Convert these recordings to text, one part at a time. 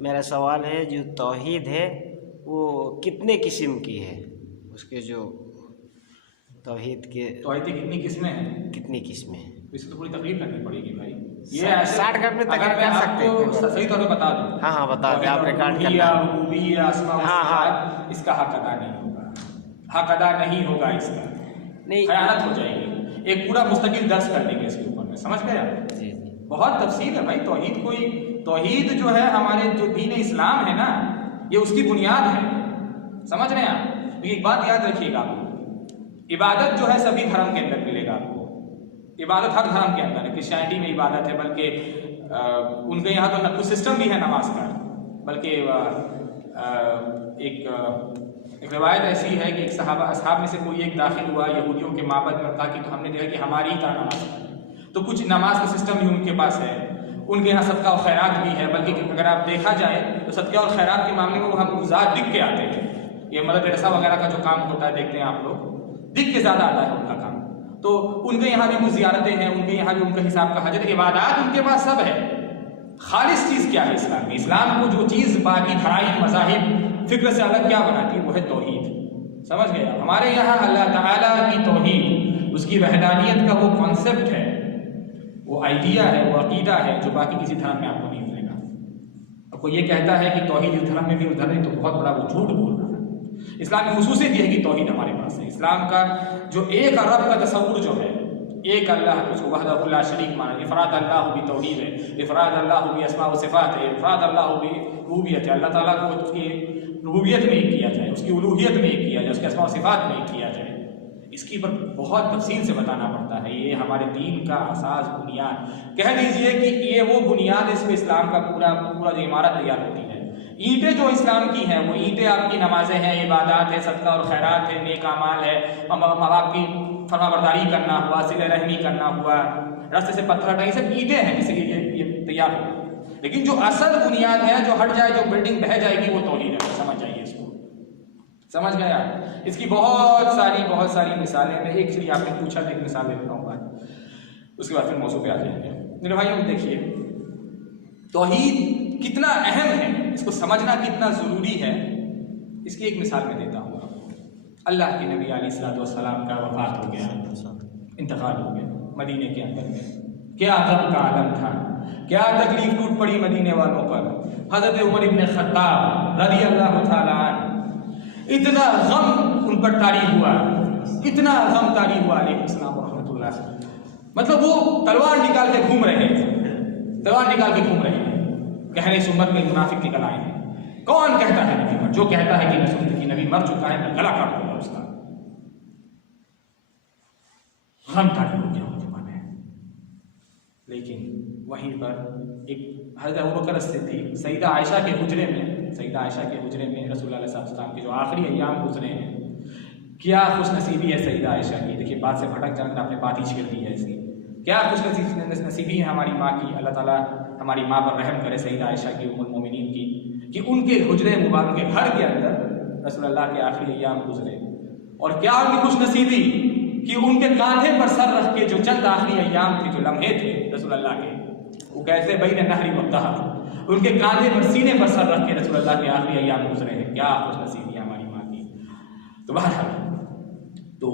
मेरा सवाल है जो तौहीद है वो कितने किस्म की है, उसके जो तौहीद के तौहीद की कितनी किस्में हैं, कितनी किस्में हैं? इसको तो पूरी तकलीफ करनी पड़ेगी भाई। ये ऐसे शॉर्टकट में तकलीफ कर सकते हैं। सही तौर पे बता दूं। हाँ बता दें, आप रिकॉर्ड या करना। रुबूबिय्या, अस्मा व सिफ़ात, इसका हक अदा नहीं होगा, हक अदा नहीं होगा, इसका नहीं, खयानत हो जाएगी। एक पूरा मुस्तकिल दर्स कर देंगे इसके ऊपर में, समझ गए आप? जी जी, बहुत तफसील है भाई। तौहीद जो है हमारे जो दीन इस्लाम है ना, ये उसकी बुनियाद है, समझ रहे हैं आप? एक बात याद रखिएगा, इबादत जो है सभी धर्म के अंदर मिलेगा आपको। इबादत हर धर्म के अंदर है, क्रिश्चियनिटी में इबादत है, बल्कि उनके यहाँ तो कुछ सिस्टम भी है नमाज का। बल्कि एक रिवायत ऐसी है कि एक असहाब में से कोई एक दाखिल हुआ यहूदियों के माबद में, कहा कि तो हमने देखा कि हमारी ही तरह नमाज है, तो कुछ नमाज का सिस्टम भी उनके पास है, उनके यहाँ सदका और खैरात भी है। बल्कि अगर आप देखा जाए तो सदका और खैरात के मामले में वो हम ज़्यादा दिख के आते हैं। ये मदद टेरेसा वगैरह का जो काम होता है, देखते हैं आप लोग, दिख के ज़्यादा आता है उनका काम। तो उनके यहाँ भी कुछ ज़ियारतें हैं, उनके यहाँ भी उनका हिसाब का हज, इबादत उनके पास सब है। खालिस चीज़ क्या है इस्लाम में? इस्लाम को जो चीज़ बाकी धराइन मज़ाहिब फिक्र से अलग क्या बनाती है, वो है तौहीद। समझ गए? हमारे यहाँ अल्लाह ताला की तौहीद, उसकी वहदानियत का वो कॉन्सेप्ट है, वो आइडिया है, वो अकीदा है, जो बाकी किसी धर्म में आपको नहीं मिलेगा। अब कोई ये कहता है कि तौहीद इस धर्म में भी उधर नहीं, तो बहुत बड़ा वो झूठ बोल रहा है। इस्लाम की खुसूसियत यह है कि तौहीद हमारे पास है। इस्लाम का जो एक रब का तसव्वुर जो है, एक अल्लाह, उसको वहदहु ला शरीक माना, इफराद अल्लाह भी तौहीद है, इफराद अल्लाह भी अस्मा व सिफ़ात है, इफराद अल्लाह भी रुबूबियत है। अल्लाह ताला को उसकी रुबूबियत में एक किया जाए, उसकी उलूहियत में एक किया जाए, उसके अस्मा व सिफ़ात में एक किया जाए। इसकी पर बहुत तफसील से बताना पड़ता है। ये हमारे दीन का असास, बुनियाद कह लीजिए कि ये वो बुनियाद, इस पे इस्लाम का पूरा जो इमारत तैयार होती है। ईंटें जो इस्लाम की हैं, वो ईंटें आपकी नमाजें हैं, इबादत है, सदका और खैरात है, नेक अमाल है, माँ बाप की फरमाबरदारी करना हुआ, सिले रहमी करना हुआ, रास्ते से पत्थर हटाई, सब ईंटें हैं जिससे ये तैयार हो। लेकिन जो असल बुनियाद है, जो हट जाए, जो बिल्डिंग बह जाएगी, वो तौहीद है। समझ जाइए इसको, समझ गया? इसकी बहुत सारी मिसालें। मैं एक चीज आपने पूछा था, एक मिसाल देता हूँ बाद, उसके बाद फिर मौजू पे आ जाएंगे। मेरे भाइयों देखिए, तौहीद कितना अहम है, इसको समझना कितना ज़रूरी है, इसकी एक मिसाल मैं देता हूँ आपको। अल्लाह के नबी अलैहिस्सलाम का वफ़ात हो गया, इंतकाल हो गया मदीने के अंदर में। क्या गम का आलम था, क्या तकलीफ टूट पड़ी मदीने वालों पर। हज़रत उमर इब्न ख़त्ताब रज़ियल्लाहु तआला अन्हु, इतना गम उन पर तारी हुआ, इतना गम तारी हुआ। अलैहिस्सलाम व रहमतुल्लाह, मतलब वो तलवार निकाल के घूम रहे हैं, तलवार निकाल के घूम रहे हैं। कहने इस उम्मत में मुनाफिक निकल आए हैं। कौन कहता है नबी मर, जो कहता है कि नबी मर चुका है, मैं गला काट दूंगा उसका। गम तारी हो गया उनके मन में। लेकिन वहीं पर एक हज़रत अबू बकर सिद्दीक़ सईदा आयशा के हुजरे में रसूलुल्लाह सल्लल्लाहु अलैहि वसल्लम के जो आखिरी अय्याम गुजरे हैं, क्या खुश नसीबी है सईदा आयशा की। देखिए, बात से भटक जाना, आपने बात ही छेड़ दी है इसकी। क्या खुश नसीबी है हमारी माँ की, अल्लाह ताला हमारी माँ पर रहम करे, सईदा आयशा की, उम्मुल मोमिनीन की, कि उनके हुजरे मुबारक के घर के अंदर रसूलुल्लाह के आखिरी अय्याम गुजरे। और क्या उनकी खुश नसीबी कि उनके कांधे पर सर रख के जो चंद आखिरी अय्याम थे, जो लम्हे थे रसूलुल्लाह के, वो कैसे बैन नहरी वक्तहा, उनके कांधे पर, सीने पर सर रख के रसूलुल्लाह के आखिरी अय्याम गुजरे हैं। क्या खुश नसीबी है हमारी माँ की। तो बहरहाल, तो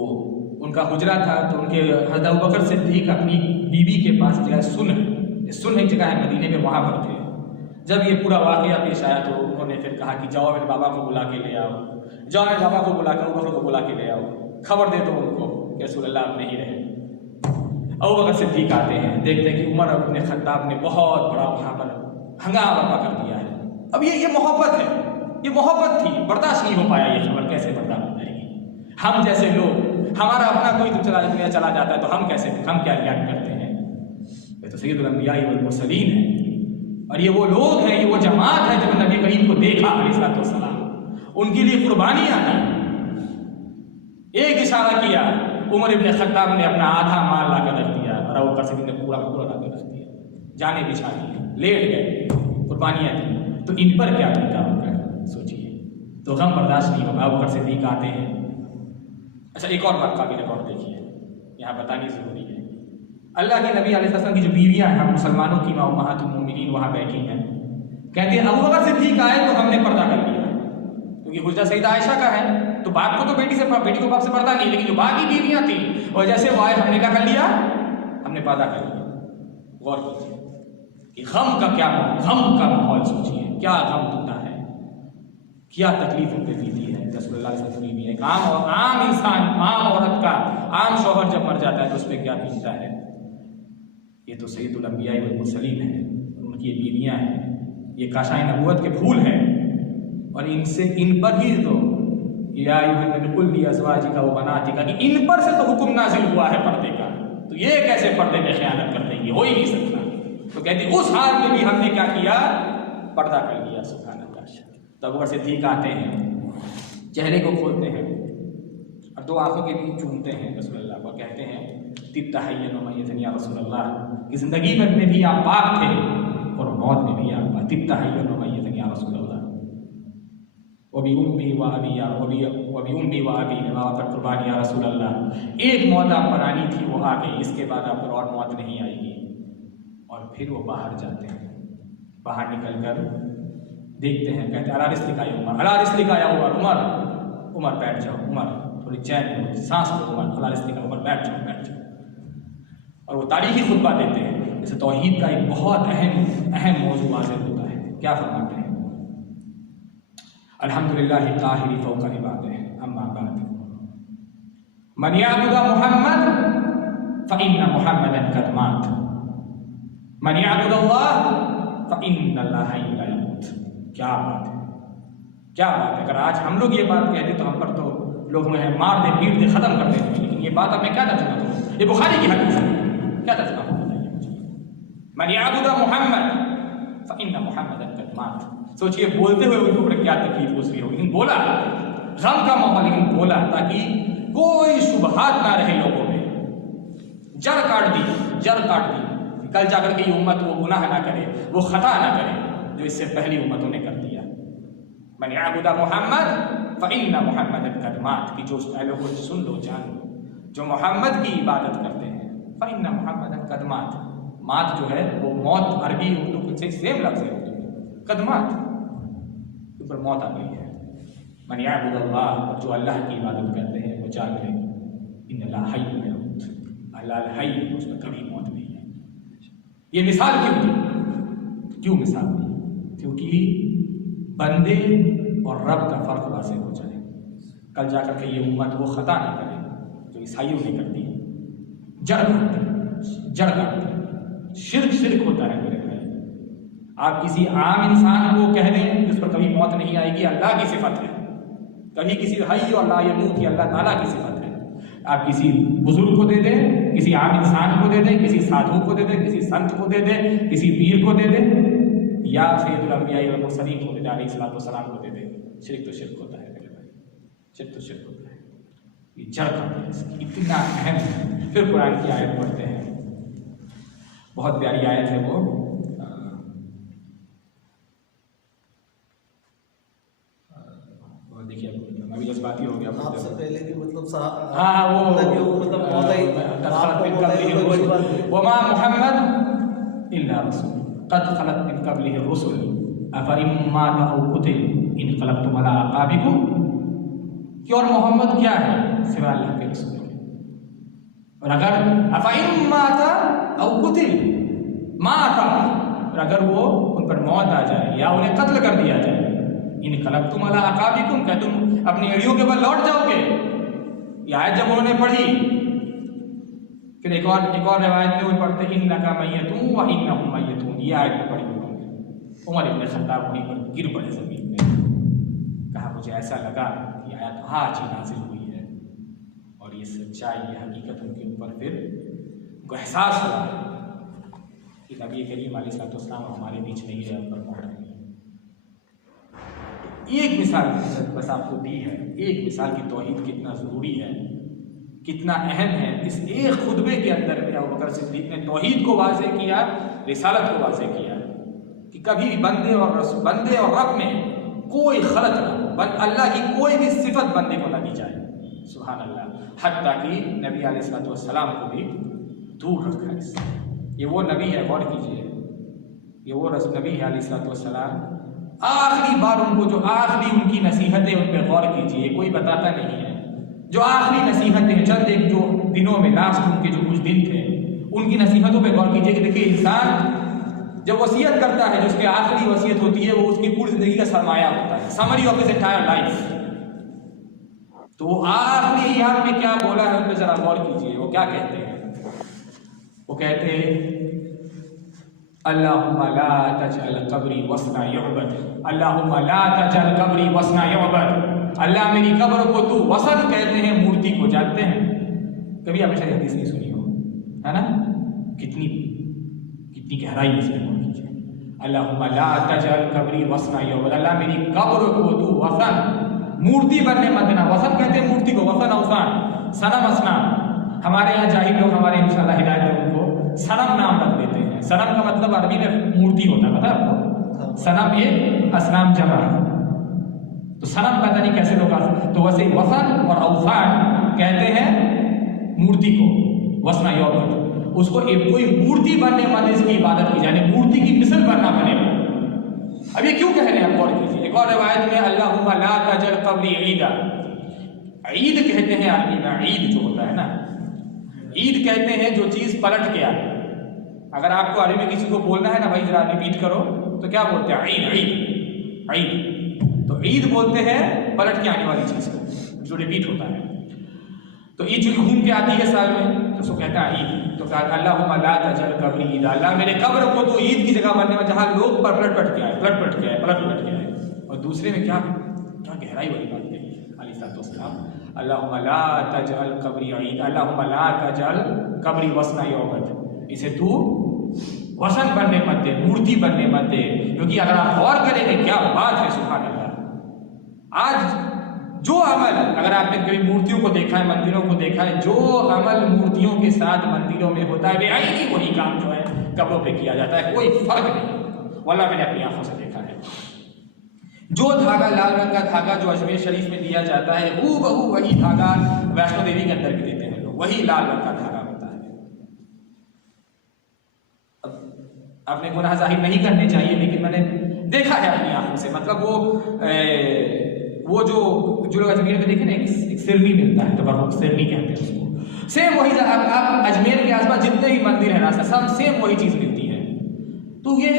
उनका हुजरा था, तो उनके हज़रत अबू बकर सिद्दीक़ अपनी बीवी के पास जगह सुन एक जगह है मदीने में, वहाँ पर थे। जब ये पूरा वाक़या पेश आया तो उन्होंने फिर कहा कि जाओ मेरे बाबा को बुला के ले आओ, जाओ मेरे बाबा को बुला कर, अबू बकर को बुला के ले आओ, खबर दे दो उनको कि रसूलुल्लाह अब नहीं रहे। अबू बकर सिद्दीक़ आते हैं, देखते हैं कि उमर इब्न ख़त्ताब ने बहुत बड़ा वहाँ पर हंगामा कर दिया है। अब ये मोहब्बत है, ये मोहब्बत थी, बर्दाश्त नहीं हो पाया। ये खबर कैसे बर्दाश्त हो जाएगी? हम जैसे लोग, हमारा अपना कोई तो चला जाता है तो हम क्या रिएक्ट करते हैं? ये तो सय्यदुल अंबिया वल मुरसलीन है, और ये वो लोग हैं, ये वो जमात है जो नबी करीम को देखा अलैहिस्सलाम, उनके लिए कुर्बानियां दी। एक इशारा किया, उमर इब्न ख़त्ताब ने अपना आधा माल लाकर रख दिया, और अबू बकर सिद्दीक़ ने पूरा लाकर रख दिया, जाने बिछा दी, लेट गए, कुर्बानियां दी। तो इन पर क्या बीता होगा, सोचिए। तो गम बर्दाश्त नहीं होगा। अबू बकर सिद्दीक़ आते हैं। अच्छा, एक और बात काबिल गौर देखिए, यहाँ बतानी ज़रूरी है। अल्लाह के नबी अलैहिस्सलाम की जो बीवियाँ हैं, हम मुसलमानों की माँ उम्महातुल मोमिनीन वहाँ बैठी हैं, कहती है अबू बकर सिद्दीक आए तो हमने पर्दा कर लिया, क्योंकि हुज्जा सईदा आयशा का है, तो बाप को तो बेटी को बाप से पर्दा नहीं, लेकिन जो बाकी बीवियां थी और जैसे वो आए हमने क्या कर लिया, हमने पर्दा कर लिया। गौर कीजिए कि गम का माहौल सोचिए, क्या गम होता है, क्या तकलीफ उन पे बीती है। रसूलुल्लाह से बीवी है, आम इंसान, आम औरत का आम शौहर जब मर जाता है तो उस पर क्या बीतता है। ये तो सैयदुल अंबिया वल मुरसलीन है, उनकी ये बीवियां हैं, ये काशाए नबूवत के फूल हैं, और इन पर ही तो या कुल अज़वाजिका व बनातिका कि इन पर से तो हुक्म नाजिल हुआ है पर्दे का, तो ये कैसे पर्दे में ख़यानत कर देंगे, हो ही नहीं सकता। तो कहती उस हाल में भी हमने क्या किया, पर्दा कर लिया। सुभान अल्लाह। तो अबू बकर सिद्दीक आते हैं, चेहरे को खोलते हैं और दो आंखों के बीच चूमते हैं रसूलुल्लाह को, कहते हैं तिब्ता हय्यन व मय्यतन या रसूलुल्लाह, कि ज़िंदगी में भी आप पाक थे और मौत में भी आप पाक। तिब्ता हय्यन व मय्यतन या रसूलुल्लाह, वबी उम्मी व अबी या वबी उम्मी व अबी, बाबा पर कुर्बान या रसूलुल्लाह। एक मौत आप पर आनी थी, वो आ गई, इसके बाद आप पर और मौत नहीं आएगी। और फिर वो बाहर जाते हैं, बाहर निकल कर देखते हैं, कहते हैं अला रिस्लिका या उमर, अला रिस्लिका या उमर, उमर बैठ जाओ, उमर थोड़ी चैन लो, सांस लो, उमर अला रिस्लिका, उमर बैठ जाओ। और वो तारीखी खुतबा देते हैं, जैसे तौहीद का एक बहुत अहम मौजू वाज़ेह होता है। क्या फरमाते हैं, अल्हम्दुलिल्लाह ताहिरी फौका इबादिही, अम्मा बाद, मन यअबुद मुहम्मद फ़इन्न मुहम्मदन क़द मात, मन यअबुद अल्लाह फ़इन्न अल्लाह हय्युन ला यमूत। क्या बात है, क्या बात है। अगर आज हम लोग ये बात कहते तो हम पर तो लोग हमें मार दे, पीट दे, ख़त्म कर देते, लेकिन ये बात हमें क्या तर्जुमा करो, ये बुखारी की हदीस है, क्या तर्जुमा करो बताइए मुझे। मन यअबुद मुहम्मद फ़इन्न मुहम्मदन क़द मात। सोचिए बोलते हुए उनके ऊपर क्या तकलीफ गुजरी हो, लेकिन बोला, गम का माहौल, लेकिन बोला ताकि कोई शुबहात ना रहे लोगों में। जड़ काट दी, कल जाकर के ये उम्मत वो गुनाह ना करे, वो खता ना करे जो इससे पहली उम्मतों ने कर दिया। मन यअबुद मुहम्मद फ़इन्न मुहम्मदन क़द मात, कि जो पहले को सुन लो, जान लो, जो मोहम्मद की इबादत करते हैं, फ़इन्न मुहम्मदन क़द मात, मात जो है वो मौत, अरबी उर्दू से सेम लफ्ज़ है, कदमात ऊपर मौत आ गई है। मन यअबुद अल्लाह, जो अल्लाह की इबादत करते हैं वो जान लें, इन्नल्लाह हय्युन ला यमूत, अल्लाह हय्य, उसमें कभी मौत नहीं है। ये मिसाल क्यों मिसाल दी, क्योंकि बंदे और रब का फ़र्क वाज़ेह हो जाए। कल जाकर के ये उम्मत वो ख़ता ना करे जो ईसाइयों ने कर दी, जड़ काटती। शिर्क होता है मेरे भाई। आप किसी आम इंसान को कह दें कि उस पर कभी मौत नहीं आएगी, अल्लाह की सिफत है। कभी किसी हय्य और ला यमूत, की अल्लाह ताला की सिफत है। आप किसी बुजुर्ग को दे दें, किसी आम इंसान को दे दें, किसी साधु को दे दें, किसी संत को दे दें, किसी पीर को दे दें, या सैयदुल अंबिया वल मुरसलीन को दे दें, अलैहिस्सलाम को दे दें। शिर्क तो शिर्क होता है मेरे भाई, शिर्क तो शिर्क होता है। ये जड़ का इसकी इतना अहम है। फिर कुरान की आयत पढ़ते हैं, बहुत प्यारी आयत है वो, देखिए अभी जज्बाती हो गया आपसे पहले भी मतलब हाँ वो मतलब वमा मुहम्मद इल्ला रसूल क़द ख़लत मिन क़ब्लिहि रुसूल अफ़इन मात औ क़ुतिल इनक़लबतुम अला अक़ाबिकुम। कि और मोहम्मद क्या है सिवा अल्लाह के रसूल के। और अगर अफ़इन मात औ क़ुतिल, माता, और अगर वो उन पर मौत आ जाए या उन्हें कत्ल कर दिया जाए, इनक़लबतुम अला अक़ाबिकुम, क्या तुम अपनी एड़ियों के बल लौट जाओगे। यह आयत जब उन्होंने पढ़ी, फिर एक और रिवायत में वो पढ़ते इन्नका मय्यतुन व इन्नहुम मय्यतून। ये आयत में पढ़ी उन्होंने। उमर इब्न ख़त्ताब वहीं पर गिर पड़े ज़मीन में। कहा मुझे ऐसा लगा कि आयत आज ही नाज़िल हुई है, और ये सच्चाई, ये हकीकत उनके ऊपर फिर उनको एहसास हुआ कि नबी करीम अलैहिस्सलाम हमारे बीच नहीं है, पर मौत है। एक मिसाल बस आपको दी है, एक मिसाल की तौहीद कितना ज़रूरी है, कितना अहम है। इस एक खुतबे के अंदर में अबू बकर सिद्दीक ने तौहीद को वाज़ेह किया, रिसालत को वाज़ेह किया कि कभी बंदे और रब में कोई खलत ना हो, अल्लाह की कोई भी सिफत बंदे को ना दी जाए। सुभान अल्लाह। हत्ता कि नबी अलैहिस्सलाम को भी दूर रखा है इससे। ये वो नबी है, गौर कीजिए, ये वो रसूल नबी है अलैहिस्सलाम, आखिरी बार उनको जो आखिरी उनकी नसीहतें उन पर गौर कीजिए, कोई बताता नहीं है। जो आखिरी नसीहतें चंद एक जो दिनों में लास्ट उनके जो कुछ दिन थे उनकी नसीहतों पे गौर कीजिए कि देखिए इंसान जब वसीयत करता है, जो उसकी आखिरी वसीयत होती है वो उसकी पूरी जिंदगी का सरमाया होता है, summary of his entire life. तो आखिरी अय्याम में क्या बोला है उन पर जरा गौर कीजिए। वो क्या कहते हैं? वो कहते हैं अल्लाहुम्मा ला तजअल कब्री वस्ना युअबद, अल्लाहुम्मा ला तजअल कब्री वस्ना युअबद। अल्लाह मेरी कब्र को तू वसन, कहते हैं मूर्ति को, जानते हैं? कभी आपने शायद हदीस नहीं सुनी हो, है ना? कितनी गहराई में इसमें गौर कीजिए। अल्लाहुम्मा ला तजअल कब्री वस्ना युअबद, अल्लाह मेरी कब्र को तू वसन, मूर्ति बनने मत देना। वसन कहते हैं मूर्ति को, वसन अवसान, सनम असनाम। हमारे यहाँ जाहिल लोग, हमारे इंशाअल्लाह हिदायत है, उनको सनम नाम रख देते हैं। सनम का मतलब अरबी में मूर्ति होता है, पता है आपको? सनम ये असनाम जमा, तो सनम पता नहीं कैसे लोग तो वैसे वसन और अवसान कहते हैं मूर्ति को, वसना यौबत। उसको कोई मूर्ति बनने वाले इसकी इबादत की जाए, मूर्ति की मिसल बनना बने। अब ये क्यों कह रहे हैं आप गौर कीजिए। एक और रिवायत में अल्लाहुम्मा ला तजअल कब्री ईदा, ईद कहते हैं अरबी में, ईद जो होता है ना, ईद कहते हैं जो चीज पलट के आए। अगर आपको अरबी में किसी को बोलना है ना भाई जरा रिपीट करो, तो क्या बोलते हैं? ईद, ईद, ईद। तो ईद बोलते हैं पलट के आने वाली चीज को, जो रिपीट होता है। तो ईद जो घूम के आती है साल में, तो उसको कहता है ईद। तो कहा अल्लाहुम्मा ला तजअल कब्री ईद, अल्लाह मेरे कब्र को तो ईद की जगह बनने में, जहां लोग पर पलट के आए, पलट के आए। और दूसरे में क्या गहराई वाली बात है अलैहिस्सलाम, अल्लाहुम्मा ला तजअल कब्री ईद, अल्लाहुम्मा ला तजअल कब्री वस्ना यौबद, इसे तू वसन बनने मत दे, मूर्ति बनने मत दे। क्योंकि अगर आप गौर करेंगे क्या बात है, सुभान अल्लाह। आज जो अमल, अगर आपने कभी मूर्तियों को देखा है, मंदिरों को देखा है, जो अमल मूर्तियों के साथ मंदिरों में होता है, बेआईनी वही काम जो है कब्रों पे किया जाता है, कोई फर्क नहीं। वल्लाह मैंने अपनी आंखों से देखा है। जो धागा, लाल रंग का धागा जो अजमेर शरीफ में दिया जाता है, हूबहू वही धागा वैष्णो देवी के अंदर भी देते हैं लोग, वही लाल रंग का धागा होता है। आपने गुनाह जाहिर नहीं करने चाहिए, लेकिन मैंने देखा है अपनी आंखों से। मतलब वो जो लोग अजमेर में देखे ना, एक सिरनी मिलता है, तो सिरनी कहते हैं उसको, सेम वही। आप अजमेर के आसपास जितने ही मंदिर है रास्ता, सब सेम वही चीज मिलती है। तो ये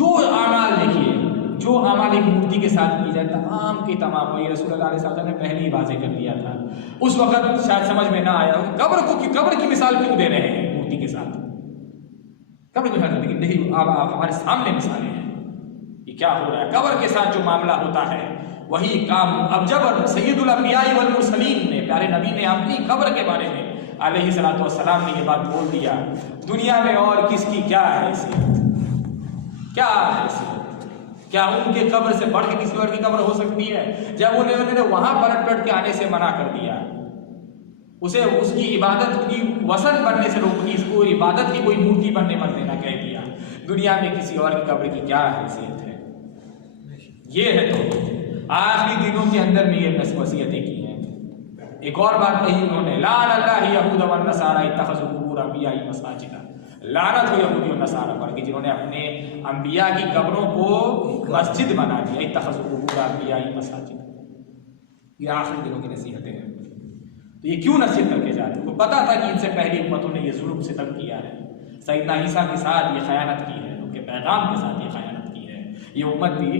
जो आमाल देखिए, जो आमाल एक मूर्ति के साथ की जाए, तमाम के तमाम, और ये रसूलुल्लाह अलैहि वसल्लम ने पहले ही वाज़ेह कर दिया था। उस वक्त शायद समझ में ना आया, कब्र की मिसाल क्यों दे रहे हैं मूर्ति के साथ? कब्र की मिसाल, लेकिन देखिए अब हमारे सामने मिसालें हैं, ये क्या हो रहा है। कब्र के साथ जो मामला होता है वही काम। अब जब सैयदुल अंबिया वल मुरसलीन ने, प्यारे नबी ने अपनी कब्र के बारे में अलैहिस्सलातु वस्सलाम ने ये बात बोल दिया, दुनिया में और किसकी क्या हैसियत, क्या हैसियत, क्या उनके कब्र से बढ़ के किसी और की कब्र हो सकती है? जब उन्होंने वहां पलट के आने से मना कर दिया, उसे उसकी इबादत की वसन बनने से रोक दी, इसको इबादत की कोई मूर्ति बनने मत देना कह दिया, दुनिया में किसी और की कब्र की क्या हैसियत है? ये है तो आखिरी दिनों के अंदर में ये वसीयतें की हैं। एक और बात कही उन्होंने, लान अल्लाह यहूद वन नसारा इत्तखज़ू कुबूर अंबिया मसाजिदा, लानत हो यहूदी और नसारा पर कि जिन्होंने अपने अंबिया की कब्रों को मस्जिद बना दिया, इत्तखज़ू कुबूर अंबिया मसाजिदा। ये आखिरी दिनों की नसीहतें हैं। तो ये क्यों नसीहत करके जा रहे हैं? उनको पता था कि इनसे पहली उम्मतों ने ये जुल्म सितम किया है, सैयदना ईसा के साथ ये खयानत की है, उनके पैगाम के साथ ये खयानत की है। ये उम्मत भी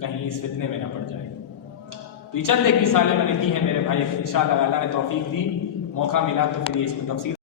कहीं इस फितने में ना पड़ जाए। तो ये चंद एक मिसालें मैंने दी हैं मेरे भाई, इंशाअल्लाह अल्लाह ने तौफीक दी, मौका मिला तो फिर ये इसको तफसील